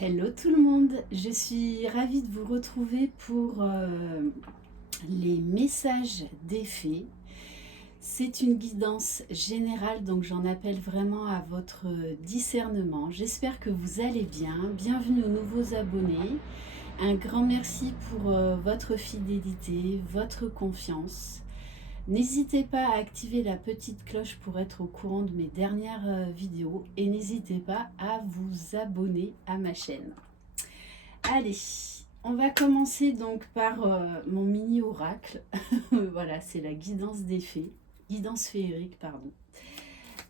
Hello tout le monde, je suis ravie de vous retrouver pour les messages des fées. C'est une guidance générale, donc j'en appelle vraiment à votre discernement. J'espère que vous allez bien. Bienvenue aux nouveaux abonnés. Un grand merci pour votre fidélité, votre confiance. N'hésitez pas à activer la petite cloche pour être au courant de mes dernières vidéos et n'hésitez pas à vous abonner à ma chaîne. Allez, on va commencer donc par mon mini oracle. Voilà, c'est la guidance des fées, guidance féerique, pardon.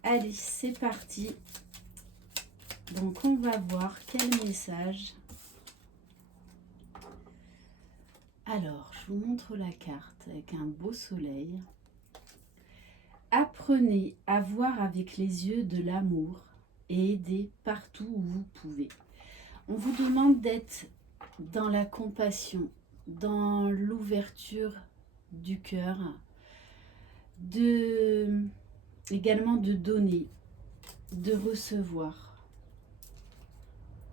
Allez, c'est parti. Donc on va voir quel message. Alors, je vous montre la carte avec un beau soleil. Apprenez à voir avec les yeux de l'amour et aidez partout où vous pouvez. On vous demande d'être dans la compassion, dans l'ouverture du cœur, également de donner, de recevoir.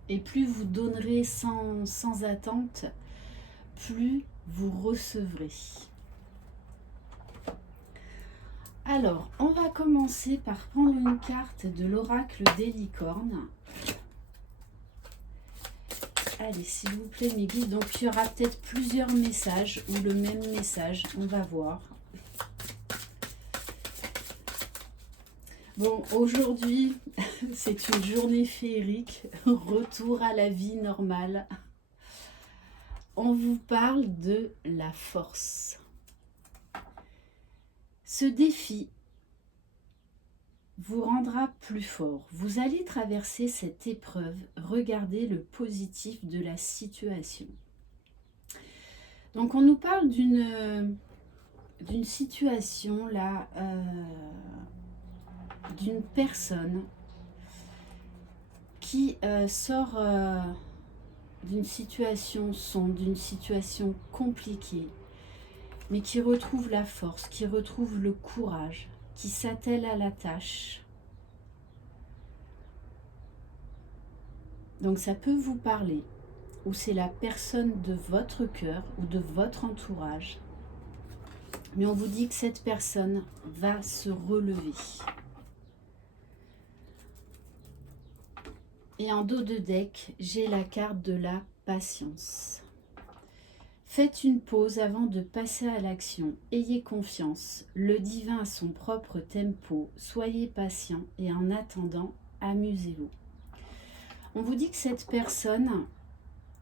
Et plus vous donnerez sans attente, plus vous recevrez. Alors, on va commencer par prendre une carte de l'oracle des licornes. Allez, s'il vous plaît, mes guides. Donc, il y aura peut-être plusieurs messages ou le même message. On va voir. Bon, aujourd'hui, c'est une journée féerique. Retour à la vie normale. On vous parle de la force. Ce défi vous rendra plus fort. Vous allez traverser cette épreuve. Regardez le positif de la situation. Donc on nous parle d'une situation là, d'une personne qui sort d'une situation sombre, d'une situation compliquée, mais qui retrouve la force, qui retrouve le courage, qui s'attelle à la tâche. Donc ça peut vous parler, ou c'est la personne de votre cœur ou de votre entourage, mais on vous dit que cette personne va se relever. Et en dos de deck, j'ai la carte de la patience. Faites une pause avant de passer à l'action. Ayez confiance. Le divin a son propre tempo. Soyez patient et en attendant, amusez-vous. On vous dit que cette personne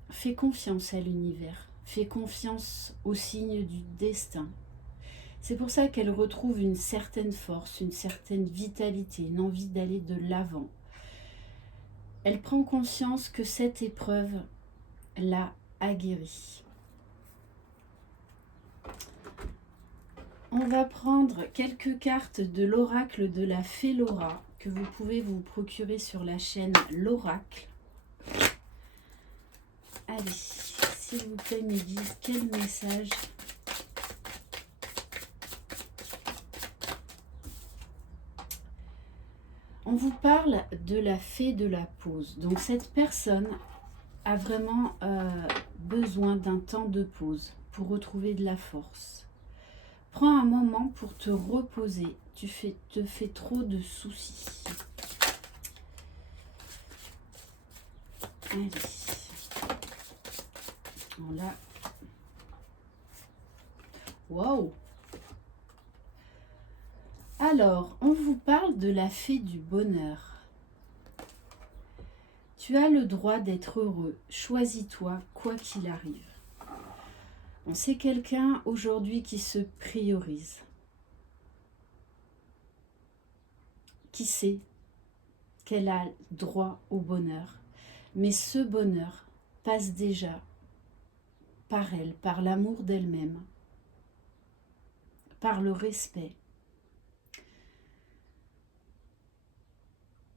fait confiance à l'univers, fait confiance aux signes du destin. C'est pour ça qu'elle retrouve une certaine force, une certaine vitalité, une envie d'aller de l'avant. Elle prend conscience que cette épreuve l'a aguerrie. On va prendre quelques cartes de l'oracle de la fée Laura que vous pouvez vous procurer sur la chaîne L'Oracle. Allez, s'il vous plaît, mes guides, quel message? On vous parle de la fée de la pause. Donc cette personne a vraiment besoin d'un temps de pause pour retrouver de la force. Prends un moment pour te reposer. Tu te fais trop de soucis. Allez. Voilà. Waouh! Alors, on vous parle de la fée du bonheur. Tu as le droit d'être heureux. Choisis-toi, quoi qu'il arrive. On sait quelqu'un aujourd'hui qui se priorise, qui sait qu'elle a droit au bonheur. Mais ce bonheur passe déjà par elle, par l'amour d'elle-même, par le respect.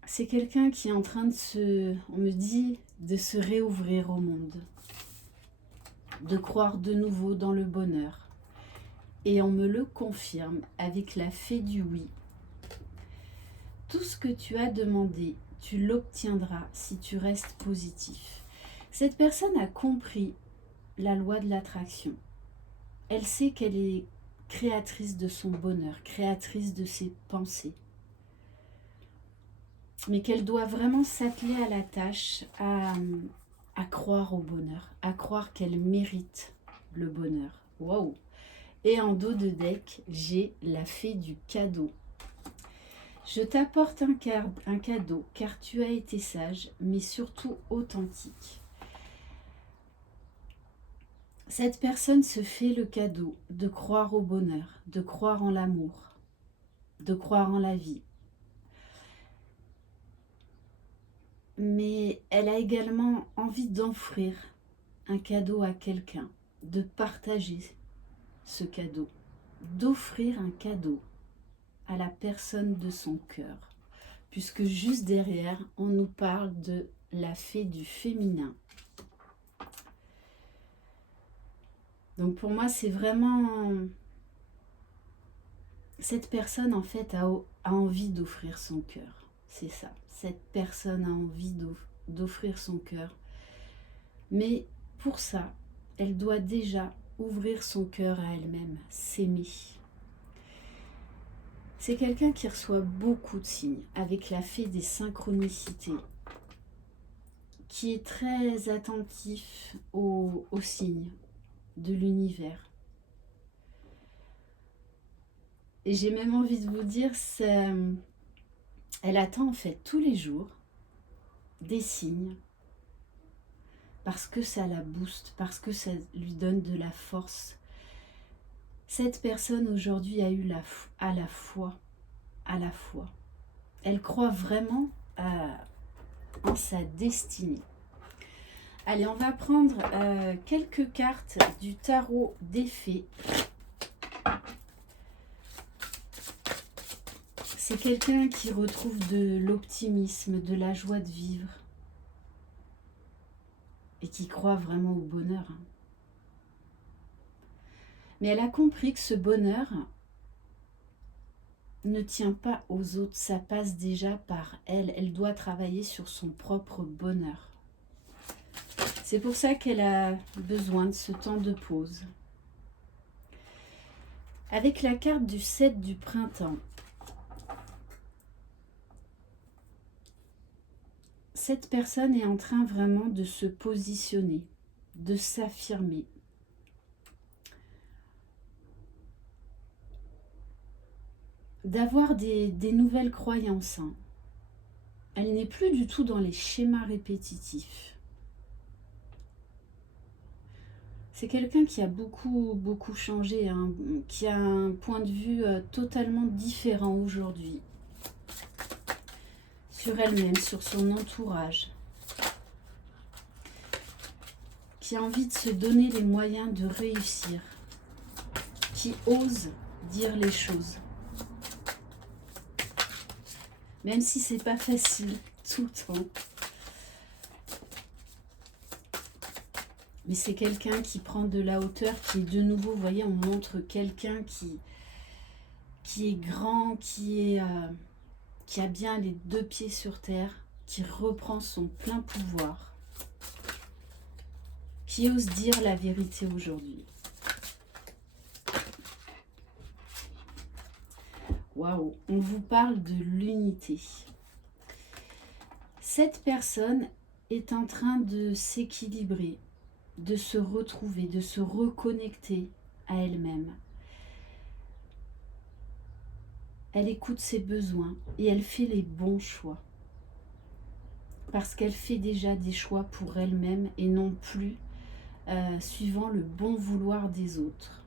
C'est quelqu'un qui est en train on me dit, de se réouvrir au monde, de croire de nouveau dans le bonheur. Et on me le confirme avec la fée du oui. Tout ce que tu as demandé, tu l'obtiendras si tu restes positif. Cette personne a compris la loi de l'attraction. Elle sait qu'elle est créatrice de son bonheur, créatrice de ses pensées. Mais qu'elle doit vraiment s'atteler à la tâche, à croire au bonheur, à croire qu'elle mérite le bonheur. Waouh! Et en dos de deck, j'ai la fée du cadeau. Je t'apporte un cadeau car tu as été sage, mais surtout authentique. Cette personne se fait le cadeau de croire au bonheur, de croire en l'amour, de croire en la vie. Mais elle a également envie d'offrir un cadeau à quelqu'un, de partager ce cadeau, d'offrir un cadeau à la personne de son cœur. Puisque juste derrière, on nous parle de la fée du féminin. Donc pour moi, c'est vraiment... Cette personne, en fait, a envie d'offrir son cœur. C'est ça. Cette personne a envie d'offrir son cœur. Mais pour ça, elle doit déjà ouvrir son cœur à elle-même, s'aimer. C'est quelqu'un qui reçoit beaucoup de signes, avec la fée des synchronicités, qui est très attentif aux signes de l'univers. Et j'ai même envie de vous dire, elle attend en fait tous les jours des signes, parce que ça la booste, parce que ça lui donne de la force. Cette personne aujourd'hui a eu à la foi. Elle croit vraiment en sa destinée. Allez, on va prendre quelques cartes du tarot des fées. C'est quelqu'un qui retrouve de l'optimisme, de la joie de vivre et qui croit vraiment au bonheur. Mais elle a compris que ce bonheur ne tient pas aux autres, ça passe déjà par elle. Elle doit travailler sur son propre bonheur. C'est pour ça qu'elle a besoin de ce temps de pause. Avec la carte du 7 du printemps, cette personne est en train vraiment de se positionner, de s'affirmer. D'avoir des nouvelles croyances. Elle n'est plus du tout dans les schémas répétitifs. C'est quelqu'un qui a beaucoup changé, qui a un point de vue totalement différent aujourd'hui. Sur elle-même, sur son entourage. Qui a envie de se donner les moyens de réussir. Qui ose dire les choses. Même si c'est pas facile tout le temps. Mais c'est quelqu'un qui prend de la hauteur, qui est de nouveau, vous voyez, on montre quelqu'un qui est grand, qui a bien les 2 pieds sur terre, qui reprend son plein pouvoir, qui ose dire la vérité aujourd'hui. Waouh, on vous parle de l'unité. Cette personne est en train de s'équilibrer, de se retrouver, de se reconnecter à elle-même. Elle écoute ses besoins et elle fait les bons choix. Parce qu'elle fait déjà des choix pour elle-même et non plus suivant le bon vouloir des autres.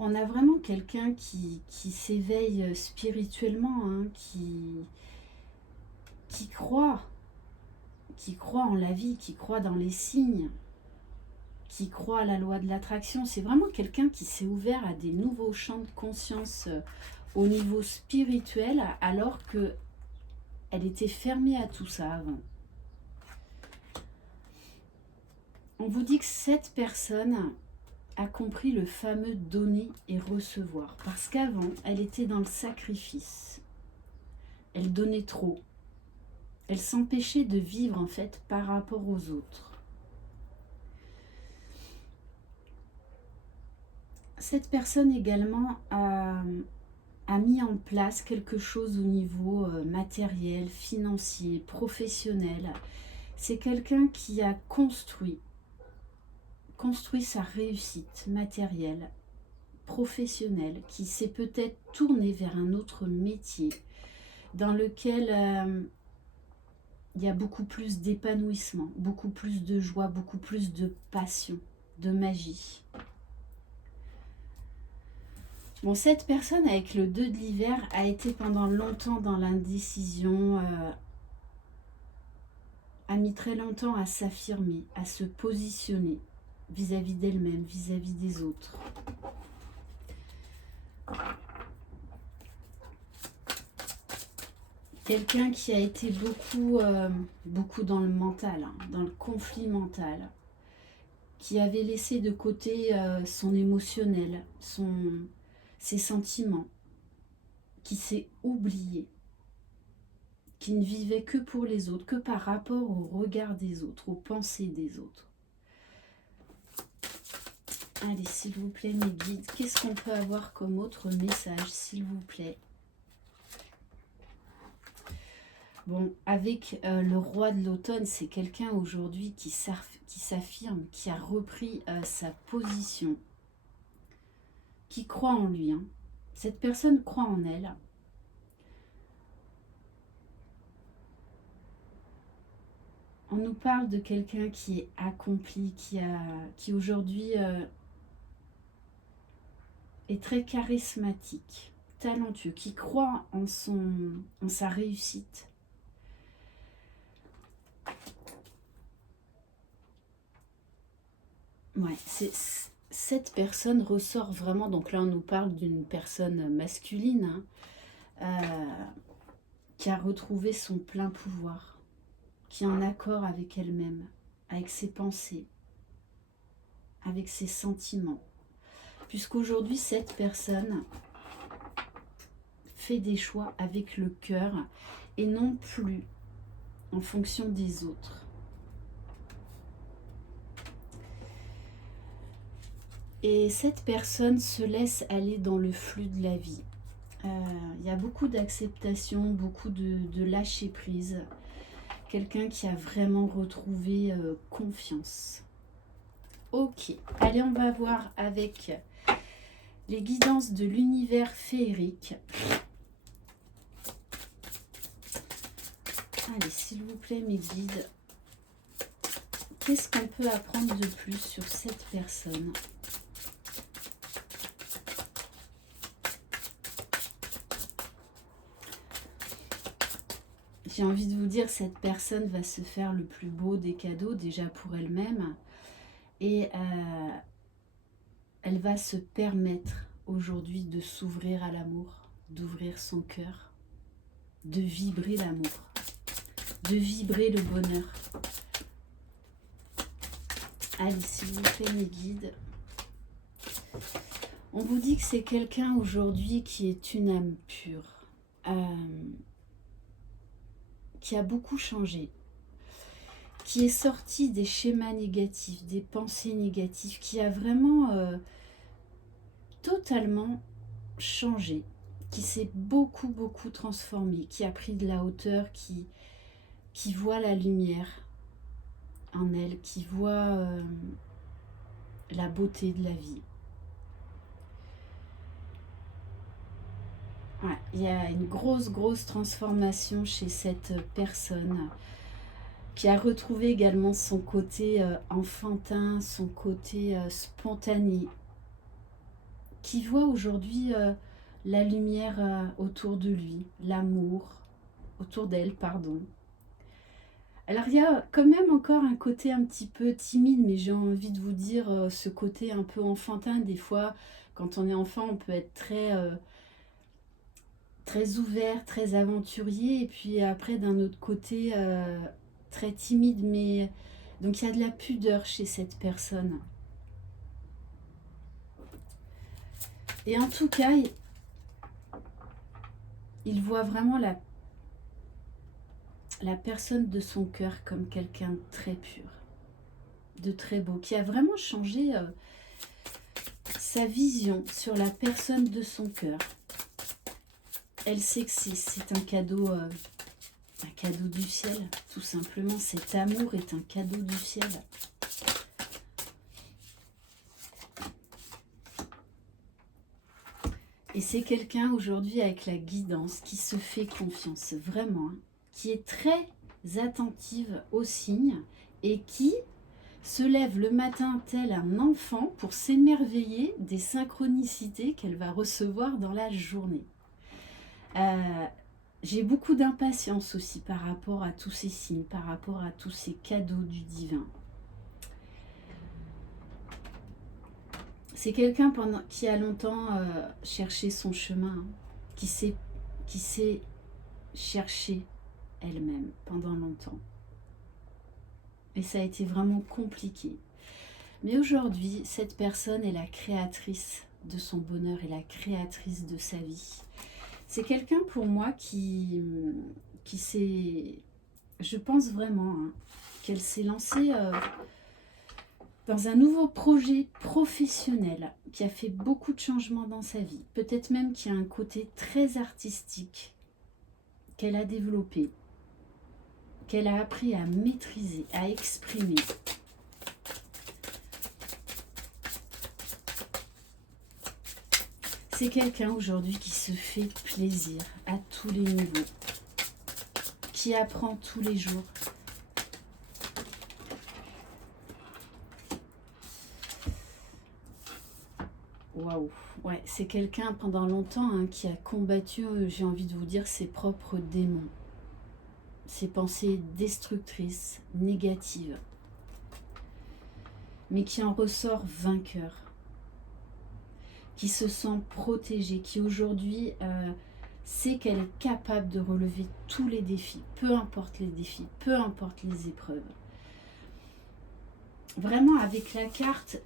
On a vraiment quelqu'un qui s'éveille spirituellement, qui croit en la vie, qui croit dans les signes, qui croit à la loi de l'attraction. C'est vraiment quelqu'un qui s'est ouvert à des nouveaux champs de conscience au niveau spirituel, alors qu'elle était fermée à tout ça avant. On vous dit que cette personne a compris le fameux donner et recevoir. Parce qu'avant, elle était dans le sacrifice. Elle donnait trop. Elle s'empêchait de vivre en fait par rapport aux autres. Cette personne également a mis en place quelque chose au niveau matériel, financier, professionnel. C'est quelqu'un qui a construit sa réussite matérielle, professionnelle, qui s'est peut-être tourné vers un autre métier dans lequel il y a beaucoup plus d'épanouissement, beaucoup plus de joie, beaucoup plus de passion, de magie. Bon, cette personne avec le 2 de l'hiver a été pendant longtemps dans l'indécision, a mis très longtemps à s'affirmer, à se positionner vis-à-vis d'elle-même, vis-à-vis des autres. Quelqu'un qui a été beaucoup dans le mental, hein, dans le conflit mental, qui avait laissé de côté son émotionnel, ses sentiments, qui s'est oublié, qui ne vivait que pour les autres, que par rapport au regard des autres, aux pensées des autres. Allez, s'il vous plaît, mes guides, qu'est-ce qu'on peut avoir comme autre message, s'il vous plaît? Bon, avec le roi de l'automne, c'est quelqu'un aujourd'hui qui s'affirme, qui a repris sa position, qui croit en lui. Hein. Cette personne croit en elle. On nous parle de quelqu'un qui est accompli, qui aujourd'hui est très charismatique, talentueux, qui croit en sa réussite. Ouais, cette personne ressort vraiment, donc là on nous parle d'une personne masculine, hein, qui a retrouvé son plein pouvoir, qui est en accord avec elle-même, avec ses pensées, avec ses sentiments. Puisqu'aujourd'hui, cette personne fait des choix avec le cœur et non plus en fonction des autres. Et cette personne se laisse aller dans le flux de la vie. Il y a beaucoup d'acceptation, beaucoup de lâcher prise. Quelqu'un qui a vraiment retrouvé confiance. Ok, allez, on va voir avec les guidances de l'univers féerique. Allez, s'il vous plaît, mes guides, qu'est-ce qu'on peut apprendre de plus sur cette personne ? J'ai envie de vous dire, cette personne va se faire le plus beau des cadeaux, déjà pour elle-même. Et elle va se permettre aujourd'hui de s'ouvrir à l'amour, d'ouvrir son cœur, de vibrer l'amour, de vibrer le bonheur. Allez, s'il vous plaît, mes guides. On vous dit que c'est quelqu'un aujourd'hui qui est une âme pure, qui a beaucoup changé, qui est sorti des schémas négatifs, des pensées négatives, qui a vraiment totalement changé, qui s'est beaucoup transformé, qui a pris de la hauteur, qui voit la lumière en elle, qui voit la beauté de la vie. Ouais, il y a une grosse transformation chez cette personne qui a retrouvé également son côté enfantin, son côté spontané, qui voit aujourd'hui la lumière autour de lui, l'amour autour d'elle, pardon. Alors il y a quand même encore un côté un petit peu timide, mais j'ai envie de vous dire ce côté un peu enfantin. Des fois, quand on est enfant, on peut être très ouvert, très aventurier, et puis après d'un autre côté très timide, mais donc il y a de la pudeur chez cette personne. Et en tout cas, il voit vraiment la personne de son cœur comme quelqu'un de très pur, de très beau, qui a vraiment changé sa vision sur la personne de son cœur. Elle sait que c'est un cadeau du ciel, tout simplement. Cet amour est un cadeau du ciel. Et c'est quelqu'un aujourd'hui avec la guidance qui se fait confiance, vraiment, hein, qui est très attentive aux signes et qui se lève le matin tel un enfant pour s'émerveiller des synchronicités qu'elle va recevoir dans la journée. J'ai beaucoup d'impatience aussi par rapport à tous ces signes, par rapport à tous ces cadeaux du divin. C'est quelqu'un qui a longtemps cherché son chemin, hein, qui s'est cherché elle-même pendant longtemps. Et ça a été vraiment compliqué. Mais aujourd'hui, cette personne est la créatrice de son bonheur et la créatrice de sa vie. C'est quelqu'un pour moi qui s'est... Je pense vraiment hein, qu'elle s'est lancée dans un nouveau projet professionnel qui a fait beaucoup de changements dans sa vie. Peut-être même qu'il y a un côté très artistique qu'elle a développé, qu'elle a appris à maîtriser, à exprimer. C'est quelqu'un aujourd'hui qui se fait plaisir à tous les niveaux, qui apprend tous les jours. Waouh, ouais, c'est quelqu'un pendant longtemps hein, qui a combattu, j'ai envie de vous dire, ses propres démons, ses pensées destructrices, négatives, mais qui en ressort vainqueur, qui se sent protégée, qui aujourd'hui sait qu'elle est capable de relever tous les défis, peu importe les défis, peu importe les épreuves. Vraiment avec la carte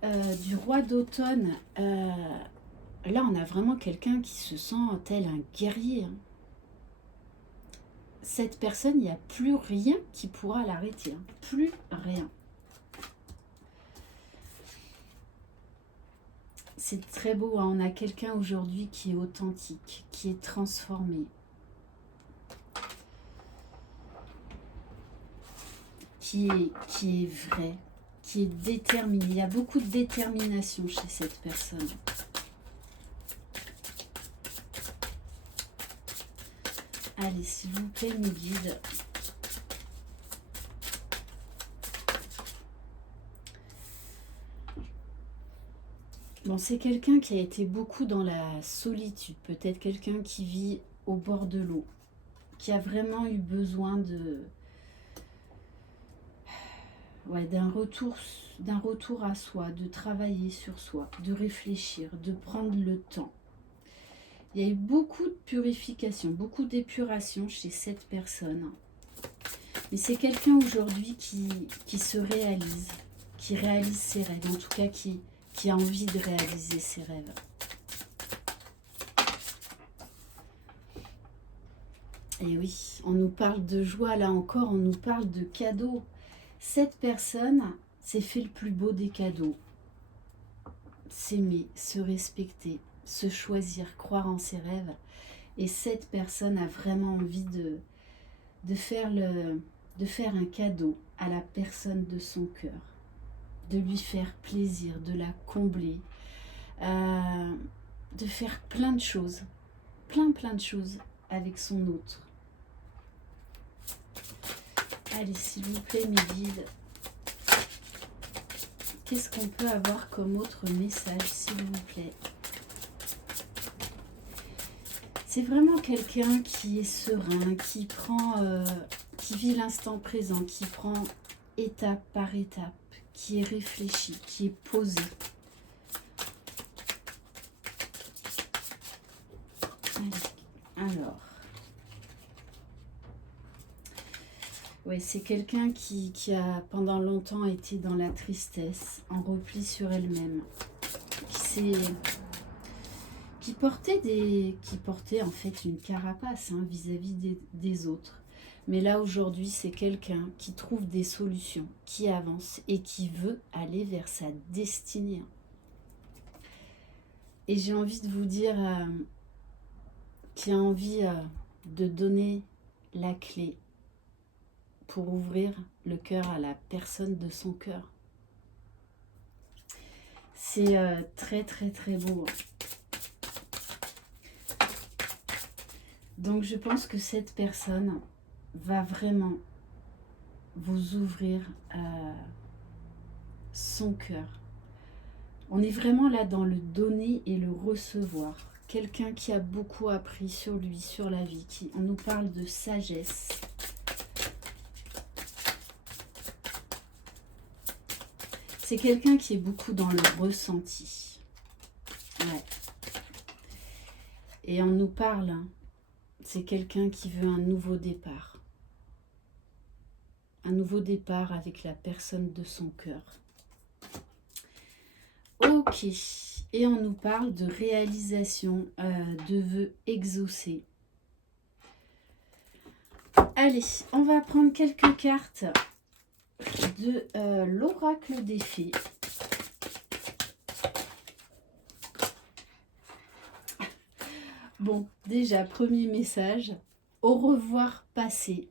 du roi d'automne, là on a vraiment quelqu'un qui se sent tel un guerrier. Hein. Cette personne, il n'y a plus rien qui pourra l'arrêter, hein. Plus rien. C'est très beau, hein. On a quelqu'un aujourd'hui qui est authentique, qui est transformé, qui est vrai, qui est déterminé. Il y a beaucoup de détermination chez cette personne. Allez, s'il vous plaît, mes guides. Bon, c'est quelqu'un qui a été beaucoup dans la solitude, peut-être quelqu'un qui vit au bord de l'eau, qui a vraiment eu besoin d'un retour à soi, de travailler sur soi, de réfléchir, de prendre le temps. Il y a eu beaucoup de purification, beaucoup d'épuration chez cette personne. Mais c'est quelqu'un aujourd'hui qui se réalise, qui réalise ses rêves, en tout cas qui a envie de réaliser ses rêves. Et oui, on nous parle de joie, là encore, on nous parle de cadeaux. Cette personne s'est fait le plus beau des cadeaux. S'aimer, se respecter, se choisir, croire en ses rêves. Et cette personne a vraiment envie de faire un cadeau à la personne de son cœur, de lui faire plaisir, de la combler, de faire plein de choses, plein de choses avec son autre. Allez, s'il vous plaît, mes guides, qu'est-ce qu'on peut avoir comme autre message, s'il vous plaît? C'est vraiment quelqu'un qui est serein, qui vit l'instant présent, qui prend étape par étape, qui est réfléchi, qui est posé. Alors, ouais, c'est quelqu'un qui a pendant longtemps été dans la tristesse, en repli sur elle-même, qui portait en fait une carapace hein, vis-à-vis des autres. Mais là, aujourd'hui, c'est quelqu'un qui trouve des solutions, qui avance et qui veut aller vers sa destinée. Et j'ai envie de vous dire qui a envie de donner la clé pour ouvrir le cœur à la personne de son cœur. C'est très très très beau. Donc je pense que cette personne va vraiment vous ouvrir son cœur. On est vraiment là dans le donner et le recevoir. Quelqu'un qui a beaucoup appris sur lui, sur la vie, on nous parle de sagesse. C'est quelqu'un qui est beaucoup dans le ressenti. Ouais. Et on nous parle, c'est quelqu'un qui veut un nouveau départ. Un nouveau départ avec la personne de son cœur. Ok. Et on nous parle de réalisation de vœux exaucés. Allez, on va prendre quelques cartes de l'oracle des fées. Bon, déjà, premier message. Au revoir passé.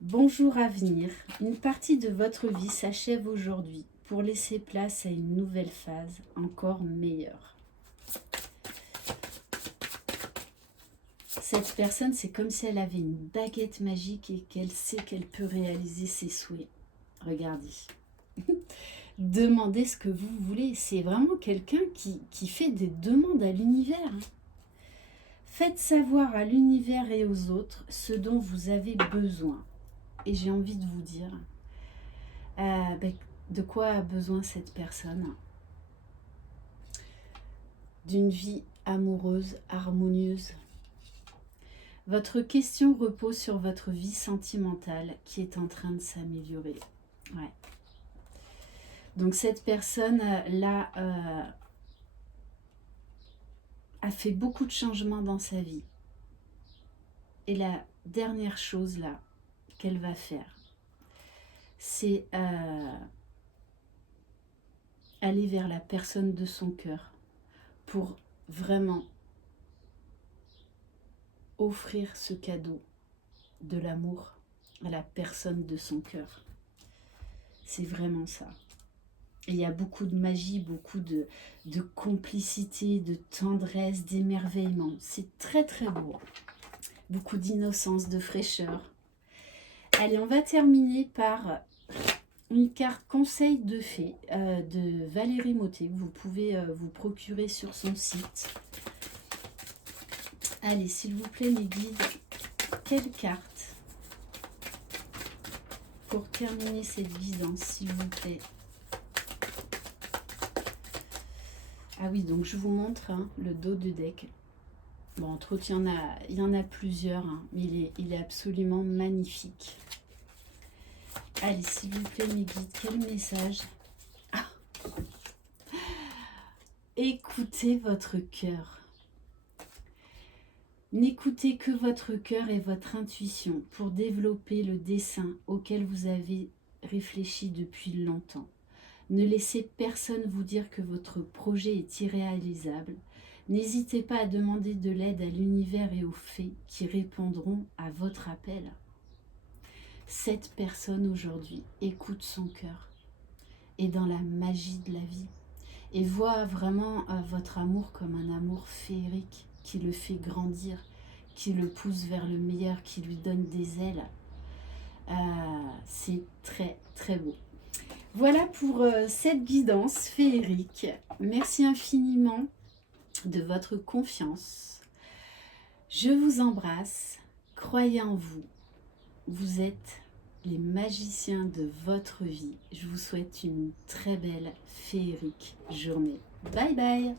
Bonjour avenir. Une partie de votre vie s'achève aujourd'hui pour laisser place à une nouvelle phase encore meilleure. Cette personne, c'est comme si elle avait une baguette magique et qu'elle sait qu'elle peut réaliser ses souhaits. Regardez. Demandez ce que vous voulez. C'est vraiment quelqu'un qui fait des demandes à l'univers. Faites savoir à l'univers et aux autres ce dont vous avez besoin. Et j'ai envie de vous dire de quoi a besoin cette personne. D'une vie amoureuse, harmonieuse. Votre question repose sur votre vie sentimentale qui est en train de s'améliorer. Ouais. Donc cette personne-là a fait beaucoup de changements dans sa vie. Et la dernière chose là qu'elle va faire, c'est aller vers la personne de son cœur pour vraiment offrir ce cadeau de l'amour à la personne de son cœur. C'est vraiment ça. Et il y a beaucoup de magie, beaucoup de complicité, de tendresse, d'émerveillement. C'est très très beau. Beaucoup d'innocence, de fraîcheur. Allez, on va terminer par une carte conseil de fée de Valérie Mottet. Vous pouvez vous procurer sur son site. Allez, s'il vous plaît, mes guides, quelle carte pour terminer cette guidance, s'il vous plaît? Ah oui, donc je vous montre le dos de deck. Bon, entre autres, il y en a plusieurs, mais il est absolument magnifique. Allez, s'il vous plaît, mes guides, quel message? Écoutez votre cœur. N'écoutez que votre cœur et votre intuition pour développer le dessein auquel vous avez réfléchi depuis longtemps. Ne laissez personne vous dire que votre projet est irréalisable. N'hésitez pas à demander de l'aide à l'univers et aux fées qui répondront à votre appel. Cette personne aujourd'hui écoute son cœur, est dans la magie de la vie et voit vraiment votre amour comme un amour féerique qui le fait grandir, qui le pousse vers le meilleur, qui lui donne des ailes. C'est très très beau. Voilà pour cette guidance féerique. Merci infiniment de votre confiance. Je vous embrasse. Croyez en vous. Vous êtes les magiciens de votre vie. Je vous souhaite une très belle féerique journée. Bye bye.